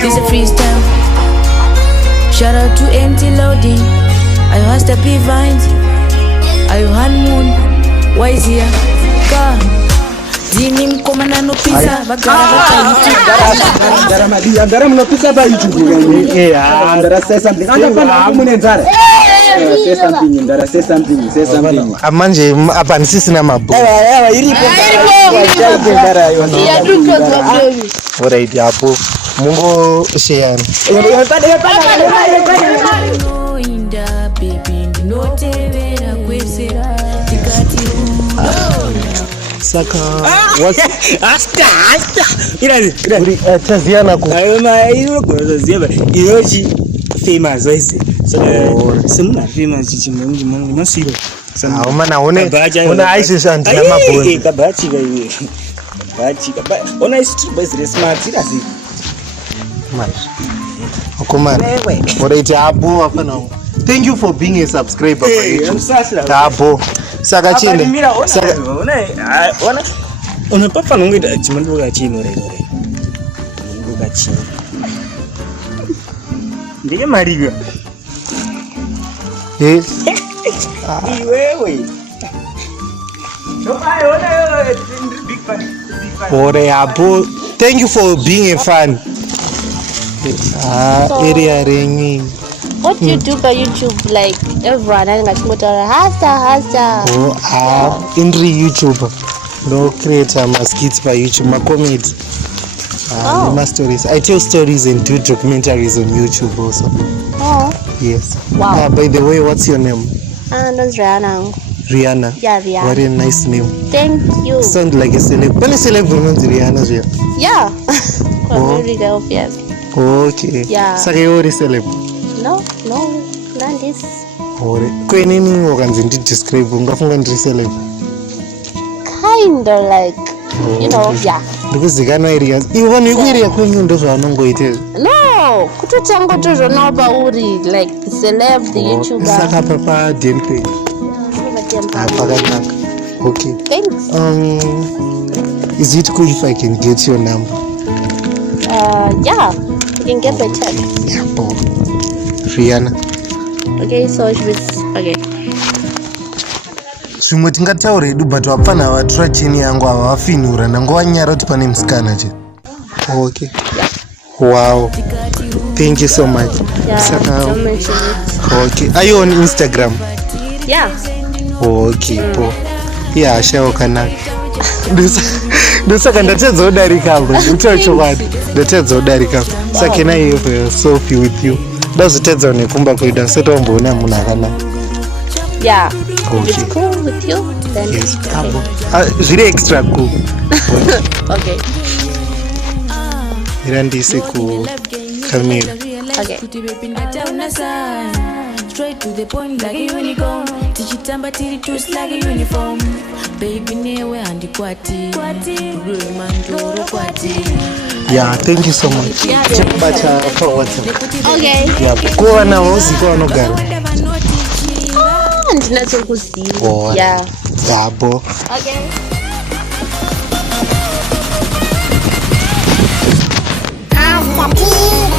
This a freestyle. Shout out to empty loading. I Hasta PV. I honeymoon. Wezhira. Zini mkomana no pizza. Ndara mnopisa pa YouTube. Ndara say something. Say something. Amanje apa nisisina mabo. Iripo. Alright, hapo. Mungu share. Saka what's Hasta ila taziana ku hiyo yoji famous waisi simna famous chimwengi mungu masiro mana una aisi shanti na maboni kabachi wewe kabachi ona isi tu smart ila si Okumana. Alright, hapo hapa na. Thank you for being a subscriber. Hapo. Saka chini. Saka unapapa nongeda chimandu ga chini rero. Ga chini. Ndiye mariga. Yes. Wewe. Big fan. Alright, hapo. Thank you for being a fan. Area ringing. What do you do by YouTube? Like everyone, I think Hasta. Oh, in YouTube. No creator skits by YouTube. My comedy. My stories. I tell stories and do documentaries on YouTube also. Oh. Yes. Wow. By the way, what's your name? That's Rihanna. Rihanna. Yeah, Rihanna. Very nice name. Thank you. Sound like a celeb. When a celeb woman's Rihanna, yeah. Very obvious. Okay. Yeah. Saka yori celeb. No, not this. Ore. Kwenini wakanzi describe ungafunga ndiri celeb. Kinda like, you know, yeah. Ndikuzikana areas. Iwo nekuiria kwenyu ndo zvanongoite. No, kutotanga tozvona pauri like the celeb, the YouTuber. Saka papa DMP. Pakanaka. Okay. Thanks. Is it cool if I can get your number? Yeah. You can get my text. Yeah, Rihanna. Okay, so okay. Zvimwe tingataura hedu but vapfana vatura chini yangu ava vafinura ndangowanyara kuti pane musikana che. Okay. Wow. Thank you so much. Yeah, Saka. don't mention it. Okay. Are you on Instagram? Yeah. Okay, po. Yeah, share kanaka. Ndosaka ndatedza kudarika chokwadi ndatedza kudarika saka can I have a selfie with you ndazotedza nekumba kuita setomboona munhu akanaka. Yeah. Okay. It's cool with you then. Yes. Zviri extra cool. Okay. Irandise ku camera. Okay. Straight to the point like a unicorn. Tichitamba tiri twist like a uniform. Baby newe andikwati. Mandoro kwati. Yeah, thank you so much. Checkbacha for WhatsApp. Okay. Yeah, kuwa na uziko wanogara. Ndinachokuziva. Yeah. Yabo. Okay. Hasta PV.